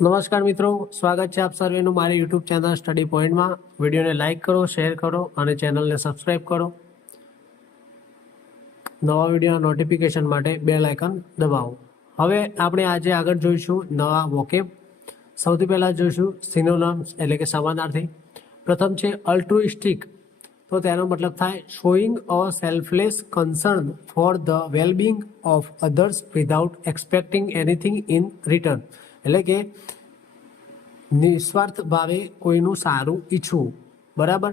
નમસ્કાર મિત્રો, સ્વાગત છે આપ સર્વેનું મારી યુટ્યુબ ચેનલ સ્ટડી પોઈન્ટમાં. વિડીયોને લાઇક કરો, શેર કરો અને ચેનલને સબસ્ક્રાઇબ કરો. નવા વિડીયોના નોટિફિકેશન માટે બેલ આઇકન દબાવો. હવે આપણે આજે આગળ જોઈશું નવા વોકેબ. સૌથી પહેલાં જોઈશું સિનોનિમ્સ એટલે કે સમાનાર્થી. પ્રથમ છે અલ્ટ્રુઇસ્ટિક, તો તેનો મતલબ થાય showing a selfless concern for the wellbeing of others without expecting anything in written. એટલે કે નિસ્વાર્થ ભાવે કોઈનું સારું ઈચ્છવું. બરાબર,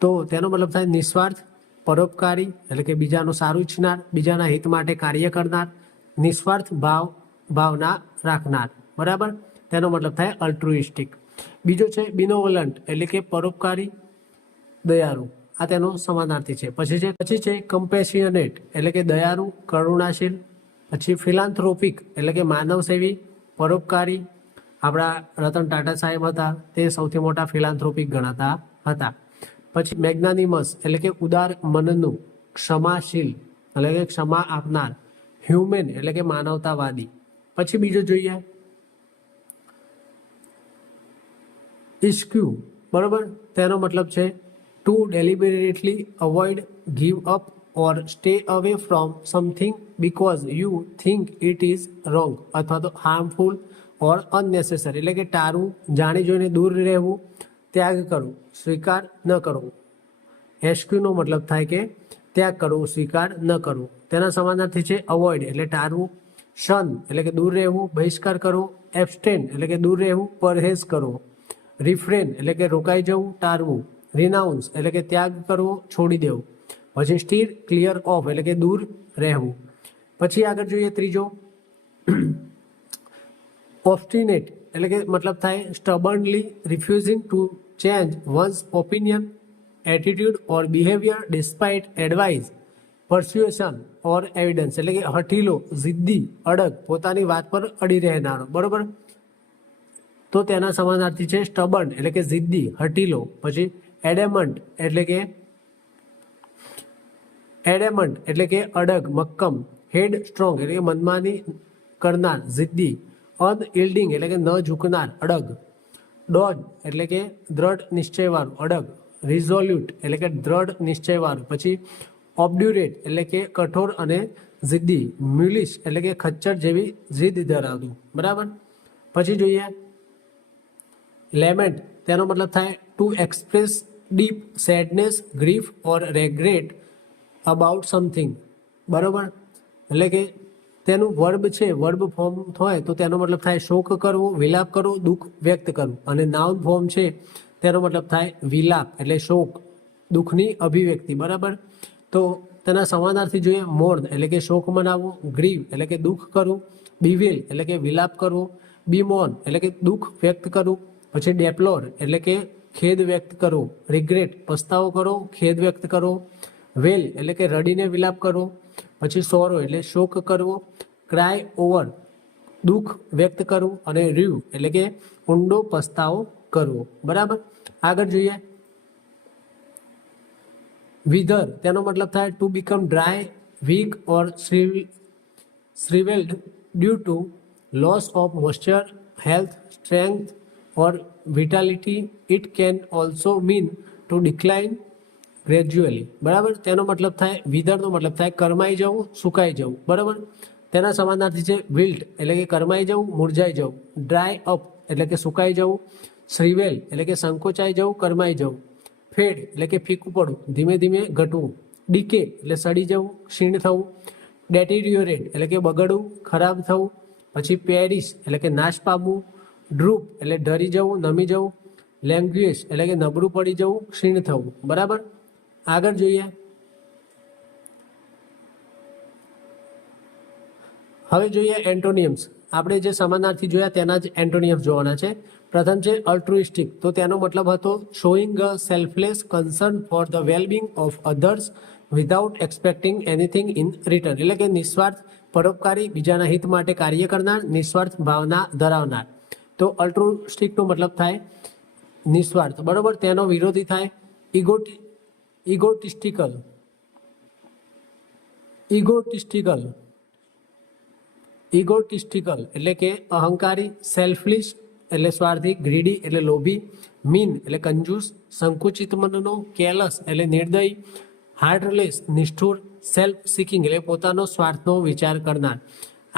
તો તેનો મતલબ થાય નિસ્વાર્થ, પરોપકારી એટલે કે બીજાનું સારું ઈચ્છનાર, બીજાના હિત માટે કાર્ય કરનાર, નિસ્વાર્થ ભાવના રાખનાર. બરાબર, તેનો મતલબ થાય અલ્ટ્રુઇસ્ટિક. બીજો છે બિનોવલન્ટ એટલે કે પરોપકારી, દયાળુ. આ તેનો સમાનાર્થી છે. પછી છે કમ્પેશિયનેટ એટલે કે દયાળુ, કરુણાશીલ. પછી ફિલાન્થ્રોપિક એટલે કે માનવસેવી, પરોપકારી. આપણા રતન ટાટા સાહેબ હતા, તે સૌથી મોટા ફિલાન્થ્રોપિક ગણાતા હતા. પછી મેગ્નાનિમસ એટલે કે ઉદાર મનનું, ક્ષમાશીલ એટલે કે ક્ષમા આપનાર, હ્યુમેન એટલે કે માનવતાવાદી. પછી બીજો જોઈએ ઇસ્ક્યુ. બરોબર, તેનો મતલબ છે to deliberately avoid, give up or stay away from something because you think it is wrong અથવા તો હાર્મફુલ ઓર અનનેસેસરી એટલે કે ટાળવું, જાણી જોઈને દૂર રહેવું, ત્યાગ કરવું, સ્વીકાર ન કરવો. એસ્ક્યુનો મતલબ થાય કે ત્યાગ કરવો, સ્વીકાર ન કરવો. તેના સમાનાર્થી છે અવોઇડ એટલે ટાળવું, શન એટલે કે દૂર રહેવું, બહિષ્કાર કરવો, એબસ્ટેન એટલે કે દૂર રહેવું, પરહેઝ કરવો, રિફ્રેન એટલે કે રોકાઈ જવું, ટાળવું, રિનાઉન્સ એટલે કે ત્યાગ કરવો, છોડી દેવું. પછી સ્ટીર ક્લિયર ઓફ એટલે કે દૂર રહેવું. પછી આગળ જોઈએ ત્રીજો ઓબ્સ્ટિનેટ એટલે કે મતલબ થાય stubbornly refusing to change one's opinion, attitude or behaviour despite advice, persuasion or evidence એટલે કે હઠીલો, જિદ્દી, અડગ, પોતાની વાત પર અડી રહેનારો. બરોબર, તો તેના સમાનાર્થી છે સ્ટબર્ન એટલે કે જિદ્દી, હઠીલો. પછી એડેમન્ટ એટલે કે અડગ, મક્કમ. હેડ સ્ટ્રોંગ એટલે કે મનમાની કરનાર, જિદ્દી. અનઇલ્ડિંગ એટલે કે ન ઝૂકનાર, અડગ. ડોજ એટલે કે દ્રઢ નિશ્ચયવાળું, અડગ. રિઝોલ્યુટ એટલે કે દ્રઢ નિશ્ચયવાળું. પછી ઓબ્ડ્યુરેટ એટલે કે કઠોર અને જિદ્દી. મ્યુલિશ એટલે કે ખચ્ચર જેવી જીદ ધરાવતું. બરાબર, પછી જોઈએ લેમેન્ટ. તેનો મતલબ થાય to express deep sadness, grief or regret about something. બરોબર, એટલે કે તેનું વર્બ છે, વર્બ ફોર્મ હોય તો તેનો મતલબ થાય શોક કરવો, વિલાપ કરવો, દુઃખ વ્યક્ત કરવું. અને નાઉન ફોર્મ છે તેનો મતલબ થાય વિલાપ એટલે શોક, દુઃખની અભિવ્યક્તિ. બરાબર, તો તેના સમાનાર્થી જોઈએ મોર્ન એટલે કે શોક મનાવવો, ગ્રીવ એટલે કે દુઃખ કરવું, બીવેલ એટલે કે વિલાપ કરવો, બીમોન એટલે કે દુઃખ વ્યક્ત કરવું. પછી ડેપ્લોર એટલે કે ખેદ વ્યક્ત કરવો, રિગ્રેટ પસ્તાવો કરો, ખેદ વ્યક્ત કરવો, વેલ એટલે કે રડીને વિલાપ કરવો. પછી સોરો એટલે શોક કરવો, ક્રાય ઓવર દુઃખ વ્યક્ત કરવું, અને રીવ એટલે કે ઊંડો પસ્તાવો કરવો. બરાબર, આગળ જોઈએ વિધર. તેનો મતલબ થાય to become dry, weak or shrivelled due to loss of moisture, health, strength or vitality. It can also mean to decline gradually. બરાબર, તેનો મતલબ થાય વિધરનો મતલબ થાય કરમાઈ જવું, સુકાઈ જવું. બરાબર, તેના સમાનાર્થી છે વિલ્ટ એટલે કે કરમાઈ જવું, મુરઝાઈ જવું. ડ્રાય અપ એટલે કે સુકાઈ જવું, શ્રીવેલ એટલે કે સંકોચાઈ જવું, કરમાઈ જવું. ફેડ એટલે કે ફીકું પડવું, ધીમે ધીમે ઘટવું. ડીકે એટલે સડી જવું, ક્ષીણ થવું. ડેટિરિયોરેટ એટલે કે બગડવું, ખરાબ થવું. પછી પેરિસ એટલે કે નાશ પામવું. ડ્રૂપ એટલે ઢરી જવું, નમી જવું. લેંગ્વેજ એટલે કે નબળું પડી જવું, ક્ષીણ થવું. બરાબર, આગળ જોઈએ હવે જોઈએ એન્ટોનિયમ્સ. આપણે જે સમાનાર્થી જોયા તેના જ એન્ટોનિયમ્સ જોવાના છે. પ્રથમ છે અલ્ટ્રુઇસ્ટિક, તો તેનો મતલબ હતો showing a selfless concern for the wellbeing of others without expecting anything in written એટલે કે નિસ્વાર્થ, પરોપકારી, બીજાના હિત માટે કાર્ય કરનાર, નિસ્વાર્થ ભાવના ધરાવનાર. તો અલ્ટ્રુઇસ્ટિકનો મતલબ થાય નિસ્વાર્થ. બરોબર, તેનો વિરોધી થાય ઇગોટિસ્ટિકલ ઇગોટિસ્ટિકલ એટલે કે અહંકારી, સેલ્ફિશ એટલે સ્વાર્થી, ગ્રીડી એટલે લોભી, મીન એટલે કંજૂસ, સંકુચિત મનનો, કેરલેસ એટલે નિર્દયી, હાર્ટલેસ નિષ્ઠુર, સેલ્ફ સિકિંગ એટલે પોતાનો સ્વાર્થનો વિચાર કરનાર.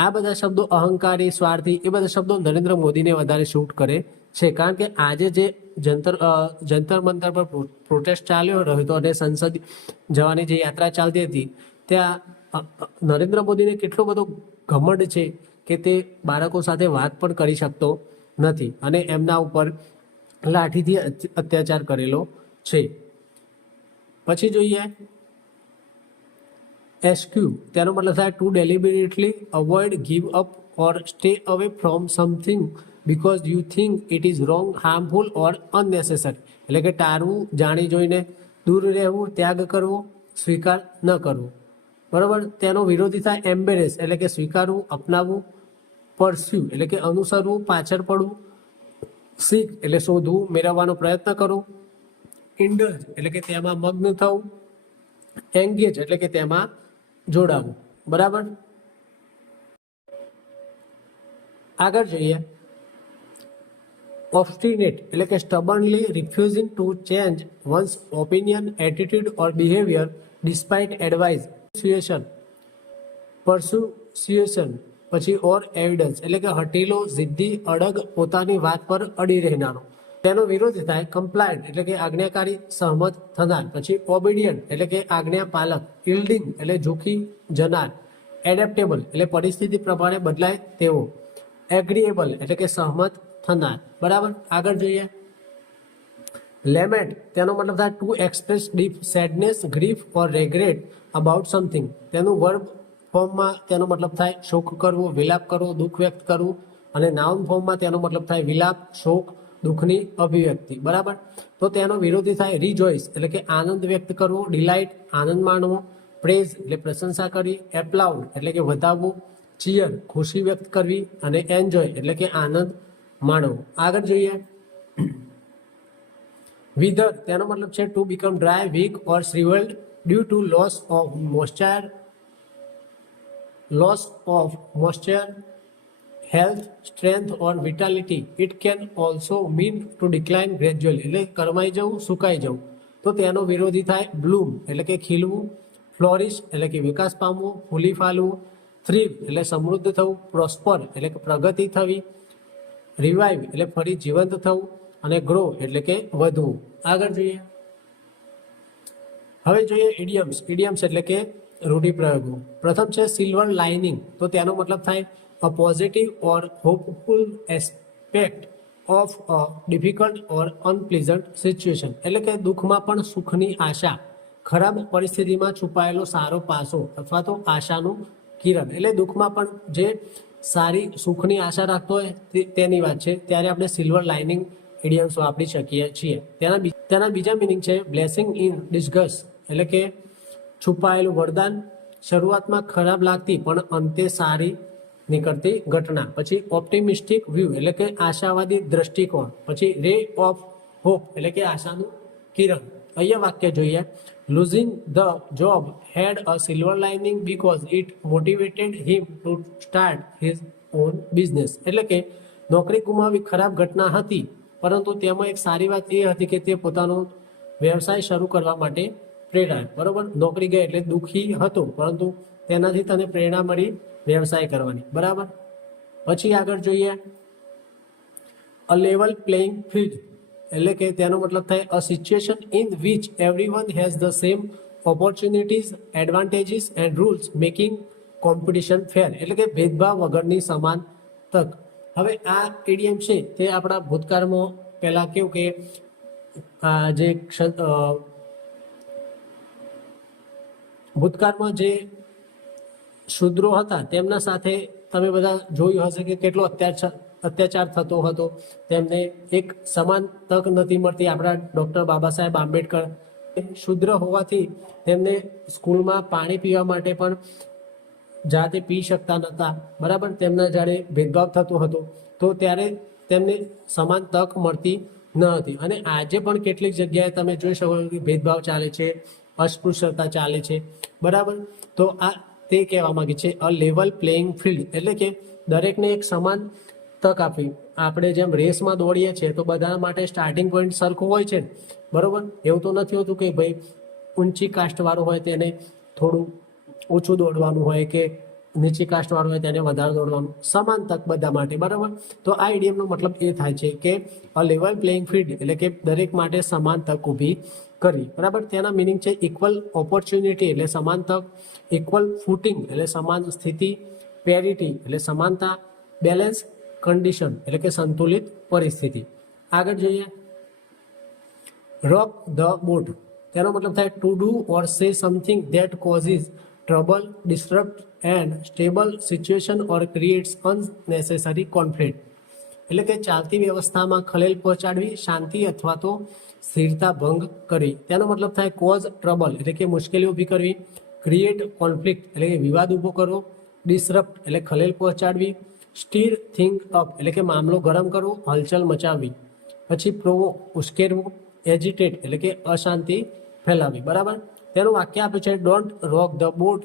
આ બધા શબ્દો અહંકારી, સ્વાર્થી એ બધા શબ્દો નરેન્દ્ર મોદીને વધારે શૂટ કરે છે, કારણ કે આજે જે જંતર મંતર પર પ્રોટેસ્ટ ચાલ્યો રહ્યો હતો અને સંસદ જવાની જે યાત્રા ચાલતી હતી ત્યાં નરેન્દ્ર મોદીને કેટલો બધો ઘમંડ છે કે તે બાળકો સાથે વાત પણ કરી શકતો નથી અને એમના ઉપર લાઠીથી અત્યાચાર કરેલો છે. પછી જોઈએ એસક્યુ, તેનો મતલબ થાય to deliberately avoid, give up or stay away from something because you think it is wrong, harmful or unnecessary એટલે કે ટાળવું, જાણી જોઈને દૂર રહેવું, ત્યાગ કરવો, સ્વીકાર ન કરવો. બરાબર. તેનો વિરોધી થાય એમ્બેરેસ એટલે કે સ્વીકારવું, અપનાવવું, પરસ્યુ એટલે કે અનુસરવું, પાછળ પડવું, સીક એટલે શોધવું, મેળવવાનો પ્રયત્ન કરવો, ઇન્ડલ્જ એટલે કે તેમાં મગ્ન થવું, એંગેજ એટલે કે તેમાં જોડાવું. બરાબર. આગળ જોઈએ ઓબ્સ્ટિનેટ એટલે કે stubbornly refusing to change one's opinion, attitude or behaviour despite advice, persuasion પછી ઓર એવિડન્સ એટલે કે હઠીલો, જિદ્દી, અડગ, પોતાની વાત પર અડી રહેનારો. તેનો વિરોધી થાય કમ્પ્લાયન્ટ એટલે કે આજ્ઞાકારી, સહમત થનાર. પછી ઓબિડિયન્ટ એટલે કે આજ્ઞા પાલક, ઇલ્ડિંગ એટલે ઝૂકી જનાર, એડેપ્ટેબલ એટલે પરિસ્થિતિ પ્રમાણે બદલાય તેવો, એગ્રીએબલ એટલે કે સહમત થનાર. બરાબર. આગળ જોઈએ લેમેન્ટ, તેનો મતલબ થાય to express deep sadness, grief or regret about something. તેનું વર્બ ફોર્મમાં તેનો મતલબ થાય શોક કરવો, વિલાપ કરવો, દુઃખ વ્યક્ત કરવું, અને નાઉન ફોર્મમાં તેનો મતલબ થાય વિલાપ, શોક, દુઃખની અભિવ્યક્તિ. બરાબર. તો તેનો વિરોધી થાય રિજોઇસ એટલે કે આનંદ વ્યક્ત કરવો, ડિલાઇટ આનંદ માણવો, પ્રેઝ એટલે પ્રશંસા કરવી, એપ્લાઉડ એટલે કે વધાવવું, ચીયર ખુશી વ્યક્ત કરવી, અને એન્જોય એટલે કે આનંદ માણવો. આગળ જોઈએ વિધર, તેનો મતલબ છે to become dry, weak or shrivelled due to loss of moisture, health, strength or vitality. It can also mean to decline gradually એટલે કરમાઈ જવું, સુકાઈ જવું. તો તેનો વિરોધી થાય બ્લૂમ એટલે કે ખીલવું, ફ્લોરિશ એટલે કે વિકાસ પામવું, ફૂલી ફાલવું, થ્રીવ એટલે સમૃદ્ધ થવું, પ્રોસ્પર એટલે કે પ્રગતિ થવી, રિવાઇવ એટલે ફરી જીવંત થવું, અને ગ્રો એટલે કે વધવું. આગળ જોઈએ હવે જોઈએ ઇડિયમ્સ એટલે કે રૂઢિપ્રયોગો. પ્રથમ છે સિલ્વર લાઇનિંગ. તો તેનો મતલબ થાય a positive or hopeful aspect of a difficult or unpleasant situation એટલે કે દુઃખમાં પણ સુખની આશા, ખરાબ પરિસ્થિતિમાં છુપાયેલો સારો પાસો અથવા તો આશાનું કિરણ. એટલે દુઃખમાં પણ જે સારી સુખની આશા રાખતો હોય તેની વાત છે, ત્યારે આપણે સિલ્વર લાઇનિંગ ઇડિયમ્સ વાપરી શકીએ છીએ. તેના બીજા મિનિંગ છે બ્લેસિંગ ઇન ડિસ્ગસ એટલે કે છુપાયેલું વરદાન, શરૂઆતમાં ખરાબ લાગતી પણ અંતે સારી નીકળતી ઘટના. પછી ઓપ્ટિમિસ્ટિક વ્યૂ એટલે કે આશાવાદી દ્રષ્ટિકોણ. પછી રે ઓફ હોપ એટલે કે આશાનું કિરણ. અહીંયા વાક્ય જોઈએ losing the job had a silver lining because it motivated him to start his own business એટલે કે નોકરી ગુમાવવી ખરાબ ઘટના હતી, પરંતુ તેમાં એક સારી વાત એ હતી કે તે પોતાનો વ્યવસાય શરૂ કરવા માટે પ્રેરાય. બરોબર. નોકરી ગઈ એટલે દુઃખી હતો, પરંતુ તેનાથી તને પ્રેરણા મળી વ્યવસાય કરવાની. બરાબર. પછી આગળ જોઈએ અ લેવલ પ્લેઇંગ ફિલ્ડ એટલે કે તેનો મતલબ થાય a situation in which everyone has the same opportunities, advantages and rules making competition fair એટલે કે ભેદભાવ વગરની સમાન તક. હવે આ ઇડિયમ છે તે આપણા ભૂતકાળમાં પહેલાં કેવું કે જે ભૂતકાળમાં જે શૂદ્રો હતા તેમના સાથે તમે બધા જોયું હશે કે કેટલો અત્યાચાર થતો હતો, તેમને એક સમાન તક નથી મળતી. આપણા ડૉક્ટર બાબા સાહેબ આંબેડકર શૂદ્ર હોવાથી તેમને સ્કૂલમાં પાણી પીવા માટે પણ જાતે પી શકતા નહોતા. બરાબર. તેમના જાણે ભેદભાવ થતો હતો, તો ત્યારે તેમને સમાન તક મળતી ન હતી. અને આજે પણ કેટલીક જગ્યાએ તમે જોઈ શકો કે ભેદભાવ ચાલે છે, અસ્પૃશ્યતા ચાલે છે. બરાબર. તો આ તે કહેવા માંગે છે અ લેવલ પ્લેઇંગ ફિલ્ડ, એટલે કે દરેકને એક સમાન તક આપી. આપણે જેમ રેસમાં દોડીએ છીએ તો બધા માટે સ્ટાર્ટિંગ પોઈન્ટ સરખું હોય છે, બરોબર? એવું તો નથી હોતું કે ભાઈ ઊંચી કાસ્ટવાળું હોય તેને થોડું ઓછું દોડવાનું હોય કે નીચી કાસ્ટવાળું હોય તેને વધારે દોડવાનું, સમાન તક બધા માટે, બરાબર? તો આ ઇડિયમનો મતલબ એ થાય છે કે અ લેવલ પ્લેઇંગ ફિલ્ડ એટલે કે દરેક માટે સમાન તક ઊભી કરવી, બરાબર? તેના મિનિંગ છે ઇક્વલ ઓપોર્ચ્યુનિટી એટલે સમાન તક, ઇક્વલ ફૂટિંગ એટલે સમાન સ્થિતિ, પેરિટી એટલે સમાનતા, બેલેન્સ કન્ડિશન એટલે કે સંતુલિત પરિસ્થિતિ. આગળ જોઈએ રોક ધ બોટ, તેનો મતલબ થાય to do or say something that causes trouble, disturb and stable situation or creates અનનેસેસરી conflict, એટલે કે ચાલતી વ્યવસ્થામાં ખલેલ પહોંચાડવી, શાંતિ અથવા તો સ્થિરતા ભંગ કરવી. તેનો મતલબ થાય કોઝ ટ્રબલ એટલે કે મુશ્કેલી ઊભી કરવી, ક્રિએટ કોન્ફ્લિક્ટ એટલે કે વિવાદ ઊભો કરવો, ડિસરપ્ટ એટલે ખલેલ પહોંચાડવી, સ્ટીર થિંગ અપ એટલે કે મામલો ગરમ કરવો, હલચલ મચાવવી. પછી પ્રોવોક ઉશ્કેરવું, એજિટેટ એટલે કે અશાંતિ ફેલાવી, બરાબર? તેનું વાક્ય આપ્યું છે don't rock the boat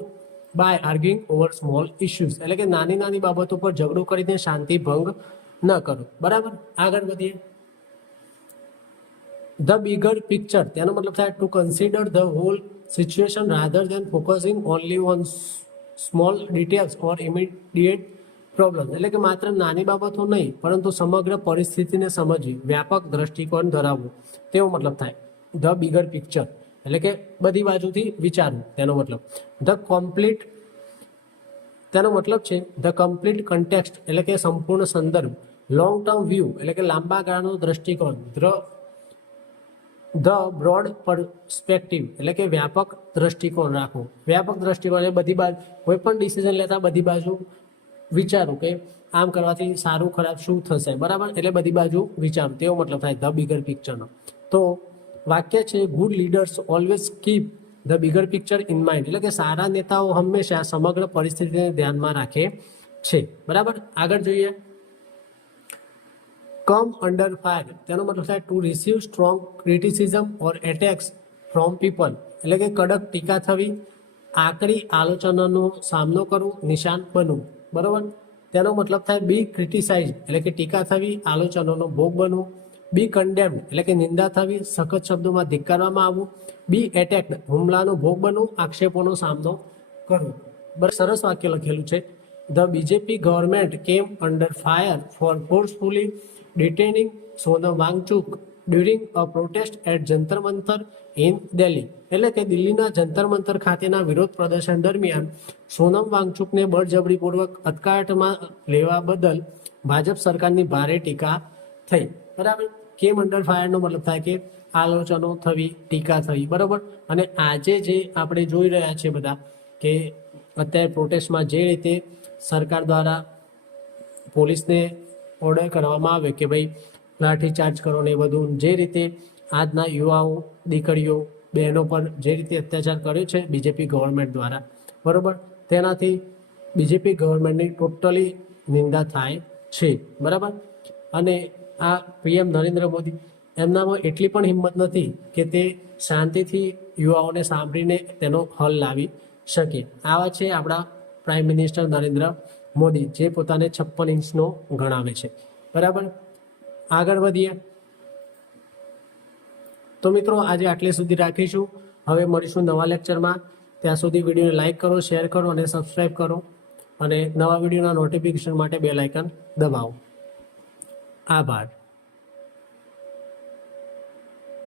by arguing over small issues, એટલે કે નાની નાની બાબતો પર ઝઘડો કરીને શાંતિ ભંગ ન કરો, બરાબર? આગળ વધીએ ધ બિગર પિક્ચર, તેનો મતલબ થાય to consider the whole situation rather than focusing only on small details or immediate problem, એટલે કે માત્ર નાની બાબતો નહીં પરંતુ સમગ્ર પરિસ્થિતિને સમજવી, વ્યાપક દ્રષ્ટિકોણ ધરાવવું, તેવો મતલબ થાય ધ બિગર પિક્ચર, એટલે કે બધી બાજુથી વિચારવું. તેનો મતલબ ધ કમ્પ્લીટ, તેનો મતલબ છે ધ કમ્પ્લીટ કન્ટેક્સ્ટ એટલે કે સંપૂર્ણ સંદર્ભ, લોંગ ટર્મ વ્યૂ એટલે કે લાંબા ગાળાનો દ્રષ્ટિકોણ, ધ બ્રોડ પર્સ્પેક્ટિવ એટલે કે વ્યાપક દ્રષ્ટિકોણ રાખવું. વ્યાપક દ્રષ્ટિકોણ એટલે બધી બાજુ કોઈ પણ ડિસિઝન લેતા બધી બાજુ વિચારું કે આમ કરવાથી સારું ખરાબ શું થશે, બરાબર? એટલે બધી બાજુ વિચારું, તેવો મતલબ થાય ધ બિગર પિક્ચરનો. તો વાક્ય છે good leaders always keep the bigger picture in mind, એટલે કે સારા નેતાઓ હંમેશા સમગ્ર પરિસ્થિતિને ધ્યાનમાં રાખે છે, બરાબર? આગળ જોઈએ કમ અંડર ફાયર, તેનો મતલબ થાય two receive strong criticism or attacks from people, એટલે કે કડક ટીકા થવી, આકરી આલોચનાનો સામનો કરવો, નિશાન બનવું, બરાબર? તેનો મતલબ થાય બી ક્રિટિસાઇઝ એટલે કે ટીકા થવી, આલોચનાનો ભોગ બનવું, બી કન્ડેમ્ડ એટલે કે નિંદા થવી, સખત શબ્દોમાં ધિક્કારવામાં આવવું, બી એટેક્ડ હુમલાનો ભોગ બનવું, આક્ષેપોનો સામનો કરવો. બસ સરસ વાક્ય લખેલું છે the BJP government came under fire for forcefully detaining Sonam Wangchuk during a protest at Jantar Mantar in Delhi, એટલે કે દિલ્હીના જંતર મંતર ખાતેના વિરોધ પ્રદર્શન દરમિયાન સોનમ વાંગચુકને બળજબરીપૂર્વક અટકાયતમાં લેવા બદલ ભાજપ સરકારની ભારે ટીકા થઈ, બરાબર? કેમ અંડર ફાયરનો મતલબ થાય કે આલોચનો થવી, ટીકા થવી, બરાબર? અને આજે જે આપણે જોઈ રહ્યા છીએ બધા કે અત્યારે પ્રોટેસ્ટમાં જે રીતે સરકાર દ્વારા પોલીસને ઓર્ડર કરવામાં આવે કે ભાઈ લાઠીચાર્જ કરો ને એ બધું, જે રીતે આજના યુવાઓ, દીકરીઓ, બહેનો પર જે રીતે અત્યાચાર કર્યો છે બીજેપી ગવર્મેન્ટ દ્વારા, બરાબર? તેનાથી બીજેપી ગવર્મેન્ટની ટોટલી નિંદા થાય છે, બરાબર? અને આ પીએમ નરેન્દ્ર મોદી એમનામાં એટલી પણ હિંમત નથી કે તે શાંતિથી યુવાઓને સાંભળીને તેનો હલ લાવી શકે. આવા છે આપણા પ્રાઇમ મિનિસ્ટર નરેન્દ્ર મોદી, જે પોતાને 56 ઇંચનો ગણાવે છે, બરાબર? આગળ વધીએ તો મિત્રો આજે આટલે સુધી રાખીશું. હવે મળીશું નવા લેક્ચરમાં. ત્યાં સુધી વિડીયોને લાઇક કરો, શેર કરો અને સબસ્ક્રાઈબ કરો, અને નવા વિડીયોના નોટિફિકેશન માટે બેલ આઇકન દબાવો. આભાર.